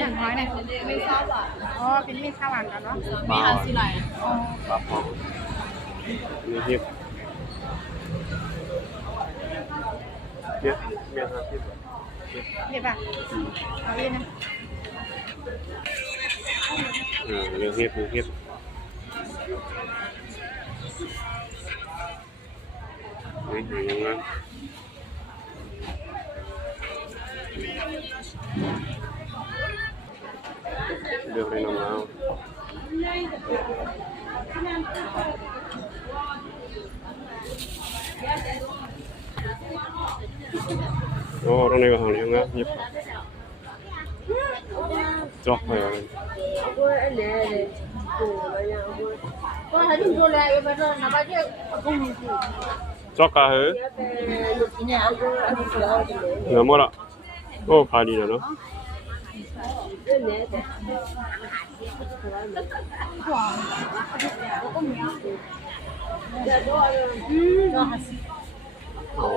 อย่างน้อยเนี่ย ไม่ทราบอ่ะ อ๋อเป็นมีดข้าวหวานกันเนาะ มีฮันซีไหล อ๋อ ปลาพองมีเห็ดเนี่ยเมีย50 บาท เดี๋ยวป่ะเอาเย็นนะ เรื่องเห็ดมีเห็ดนี่หอยยังไงเรื่องอะไรน้องเอาโอ้ตรงนี้ก็หอยยังไงยิบจอกไปอะไรจอกกะเหรอเหนือหมดอ่ะโอ้ขายดีนะเนาะอ๋อ